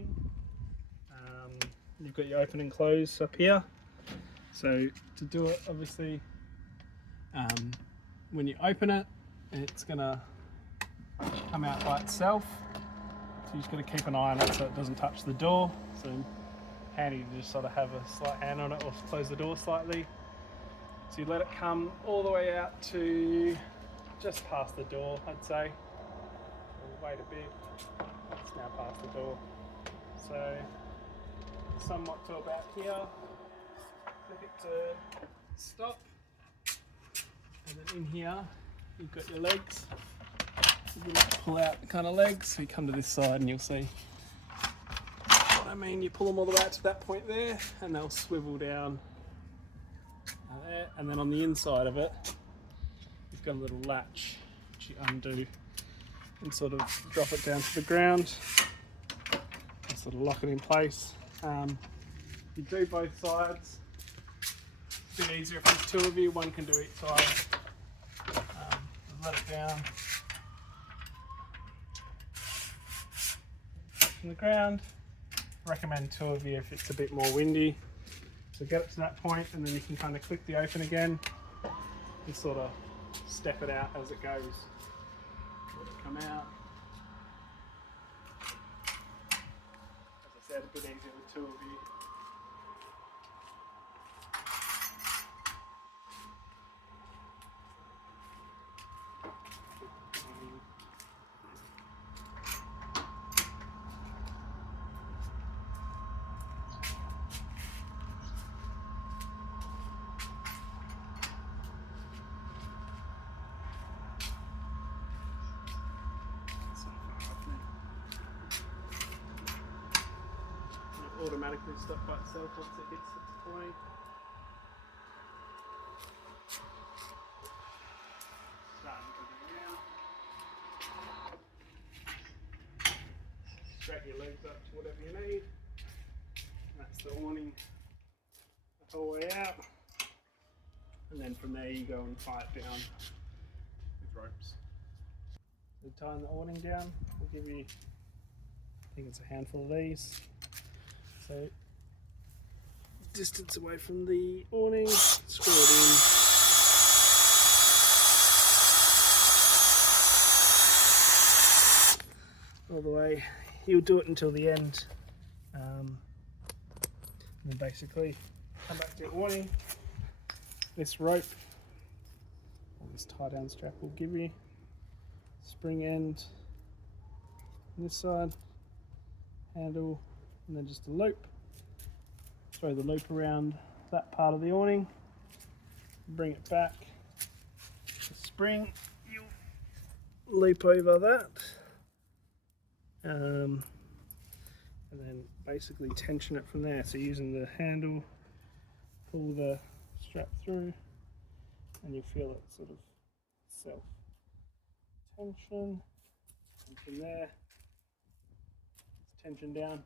awning. You've got your open and close up here. So to do it, obviously, when you open it, it's going to come out by itself. So you just got to keep an eye on it so it doesn't touch the door. So handy to just sort of have a slight hand on it or close the door slightly. So you let it come all the way out to just past the door, I'd say. We'll wait a bit. It's now past the door. So somewhat to about here. Click it to stop. And then in here, you've got your legs. So you pull out the kind of legs. So you come to this side and you'll see what I mean. You pull them all the way out to that point there, and they'll swivel down there. And then on the inside of it, you've got a little latch which you undo and sort of drop it down to the ground and sort of lock it in place. You do both sides. It's a bit easier if there's two of you, one can do each side. Let it down from the ground. Recommend two of you if it's a bit more windy. So get it to that point and then you can kind of click the open again and sort of step it out as it goes. Let it come out. As I said, a bit easier with two of you. Automatically stop by itself once it hits its point. Starting to go now. Straighten your legs up to whatever you need. That's the awning the whole way out. And then from there you go and tie it down with ropes. So tying the awning down, we'll give you, I think it's a handful of these. So distance away from the awning, screw it in all the way. You'll do it until the end. And then basically come back to your awning. This rope, or this tie down strap will give you spring end on this side, handle, and then just a loop. Throw the loop around that part of the awning, bring it back, the spring, you'll loop over that, and then basically tension it from there. So using the handle, pull the strap through, and you feel it sort of self tension, and from there it's tension down.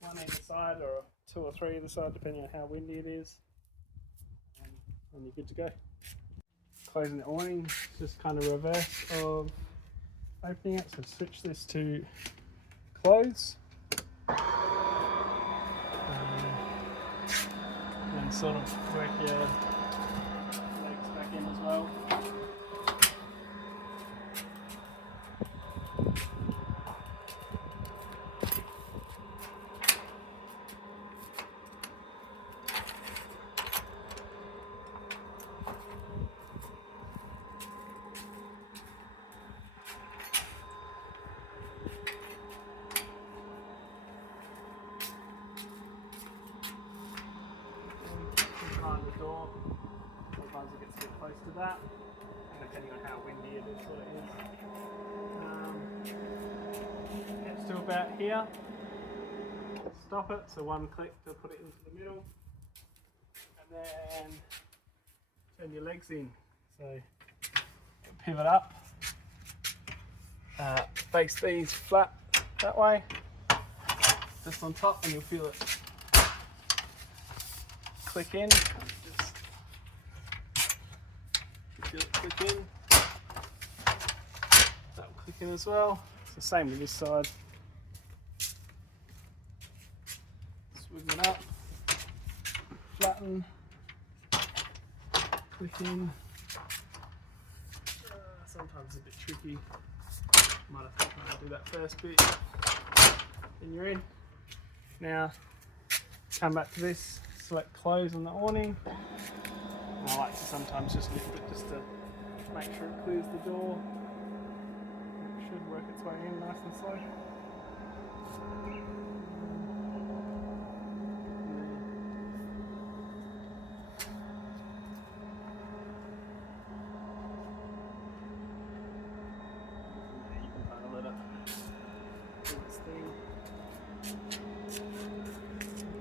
One either side, or two or three either side, depending on how windy it is, and you're good to go. Closing the awning, just kind of reverse of opening it. So switch this to close, and sort of work your legs back in as well. Behind the door, sometimes it gets a bit close to that, and depending on how windy it is, what it is. Gets to about here, stop it, so one click to put it into the middle, and then turn your legs in. So pivot up, face these flat that way, just on top, and you'll feel it click in. Just feel it click in. That'll click in as well. It's the same with this side. button, click in. Sometimes it's a bit tricky. Might have to do that first bit. Then you're in. Now, come back to this, select close on the awning. And I like to sometimes just lift it just to make sure it clears the door. It should work its way in nice and slow. You can kind of let it do its thing.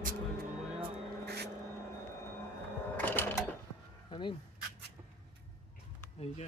Close all the way up. And in. There you go.